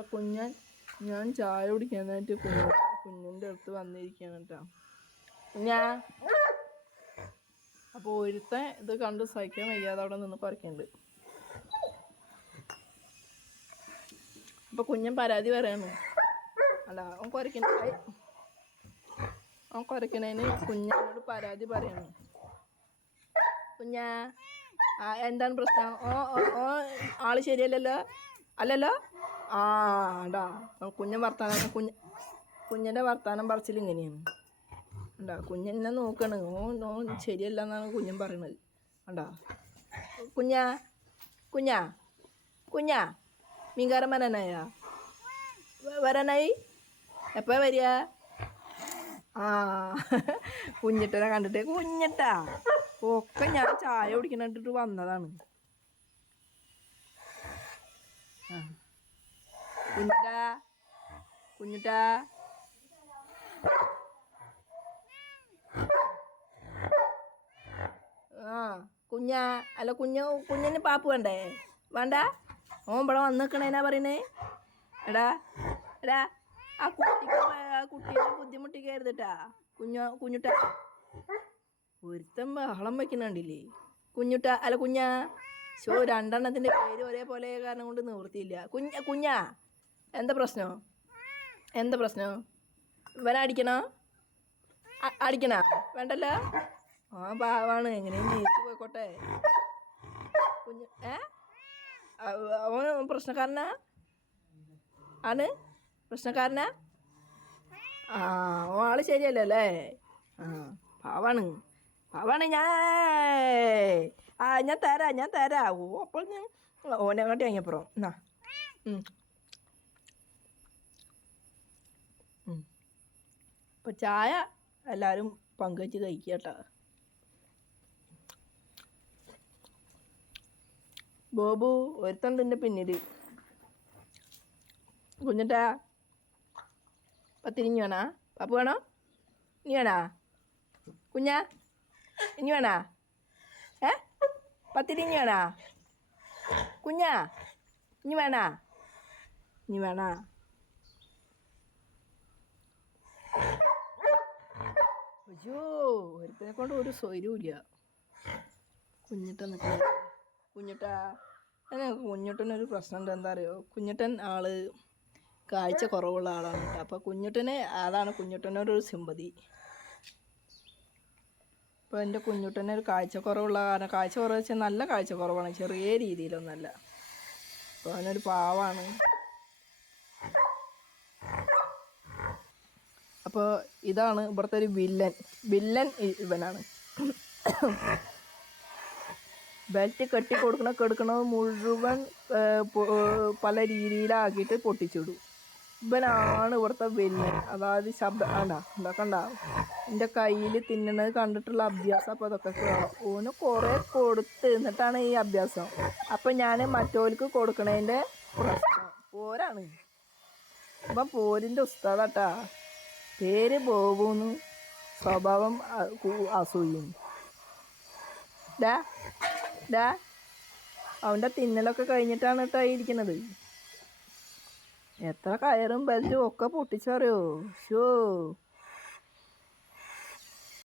അപ്പം ഞാൻ ചായ കുടിക്കാനായിട്ട് കുഞ്ഞിൻ്റെ അടുത്ത് വന്നിരിക്കുകയാണ് കേട്ടോ. അപ്പോൾ ഒരുത്തൻ ഇത് കണ്ട് സഹിക്കാൻ വയ്യാതെ അവിടെ നിന്ന് കുറയ്ക്കുന്നുണ്ട്. അപ്പോൾ കുഞ്ഞൻ പരാതി പറയണു. അല്ല അവൻ കുറയ്ക്കണേന് കുഞ്ഞിനോട് പരാതി പറയണു. എന്താണ് പ്രശ്നം? ആള് ശരിയല്ലല്ലോ? അല്ലല്ലോ? ഉണ്ടാ കുഞ്ഞൻ കുഞ്ഞിൻ്റെ വർത്താനം പറച്ചിൽ ഇങ്ങനെയാണ്. ഉണ്ടാ കുഞ്ഞെന്നെ നോക്കണ്. ഓൻ ശരിയല്ല എന്നാണ് കുഞ്ഞൻ പറയണത്. ഉണ്ടാ കുഞ്ഞാ മീൻകാരൻ വരാനായി എപ്പോഴാ വരിക? കുഞ്ഞിട്ടനെ കണ്ടിട്ട് കുഞ്ഞിട്ടാ ഒക്കെ ഞാൻ ചായ കുടിക്കണിട്ട് വന്നതാണ്. കുഞ്ഞിട്ടാ അല്ല കുഞ്ഞിന് പാപ്പ് വേണ്ടേ? വേണ്ട? ഓൻ ഇവിടെ വന്ന് നിൽക്കണേനാ പറയണേ. എടാ ആ കുട്ടീനെ ബുദ്ധിമുട്ടിക്കരുതട്ടാ. കുഞ്ഞുട്ട ഒരുത്തൻ ബഹളം വയ്ക്കുന്നുണ്ടില്ലേ? കുഞ്ഞാ രണ്ടെണ്ണത്തിൻ്റെ പേര് ഒരേപോലെ കാരണം കൊണ്ട് നിവൃത്തിയില്ല. കുഞ്ഞാ എന്താ പ്രശ്നം? ഇവനെ അടിക്കണോ? വേണ്ടല്ലോ. പാവാണ്, എങ്ങനെയും ജീവിച്ചു പോയിക്കോട്ടെ. അവൻ പ്രശ്നക്കാരനാ? ആള് ശരിയല്ലേ? പാവാണ്. ഞാൻ തരാ. അപ്പോൾ ഓനെ അങ്ങോട്ട് കഴിഞ്ഞപ്പുറം എന്നാ ഇപ്പം ചായ എല്ലാവരും പങ്കുവെച്ച് കഴിക്കുക കേട്ടോ. ബോബു ഒരുത്തണ്ട് എൻ്റെ പിന്നിൽ. കുഞ്ഞിട്ടാ പത്തിരിഞ്ഞ് വേണോ? പാപ്പ് വേണോ? ഇനി വേണോ? കുഞ്ഞാ ഇനി വേണോ? പത്തിരിഞ്ഞ് വേണോ? കുഞ്ഞാ ഇനി വേണോ? അയ്യോ ഒരുത്തനെ കൊണ്ട് ഒരു സ്വൈര്യമില്ല. കുഞ്ഞിട്ടനൊരു പ്രശ്നമുണ്ട്. എന്താ അറിയോ? കുഞ്ഞിട്ടൻ ആള് കാഴ്ച കുറവുള്ള ആളാണ് കേട്ടോ. അപ്പോൾ അതാണ് കുഞ്ഞിട്ടനൊരു സിമ്പതി. ഇപ്പോൾ എൻ്റെ കുഞ്ഞുട്ടനൊരു കാഴ്ച കുറവുള്ള കാരണം, കാഴ്ച കുറവ് വെച്ചാൽ നല്ല കാഴ്ച കുറവാണ്, ചെറിയ രീതിയിലൊന്നല്ല. അപ്പോൾ അവനൊരു പാവാണ്. അപ്പോൾ ഇതാണ് ഇവിടുത്തെ ഒരു വില്ലൻ ഇവനാണ്. ബെൽറ്റ് കെട്ടി കൊടുക്കണത് മുഴുവൻ പല രീതിയിലാക്കിയിട്ട് പൊട്ടിച്ചിടും. ഇവനാണ് ഇവിടുത്തെ വില്ലൻ. അതായത് ശബ്ദം കണ്ട എൻ്റെ കയ്യിൽ തിന്നണത് കണ്ടിട്ടുള്ള അഭ്യാസം. അപ്പോൾ അതൊക്കെ ഓന് കുറേ കൊടുത്ത് എന്നിട്ടാണ് ഈ അഭ്യാസം. അപ്പം ഞാൻ മറ്റോർക്ക് കൊടുക്കണതിൻ്റെ പ്രശ്നം പോരാണ്. അപ്പം പോരിൻ്റെ ഉസ്താദാട്ടാ. പേര് ബോബുന്ന്, സ്വഭാവം അസൂയും. അവൻ്റെ തിന്നലൊക്കെ കഴിഞ്ഞിട്ടാണ് കേട്ടോ ഇരിക്കുന്നത്. എത്ര കയറും ബെൽറ്റും ഒക്കെ പൊട്ടിച്ചറിയോ?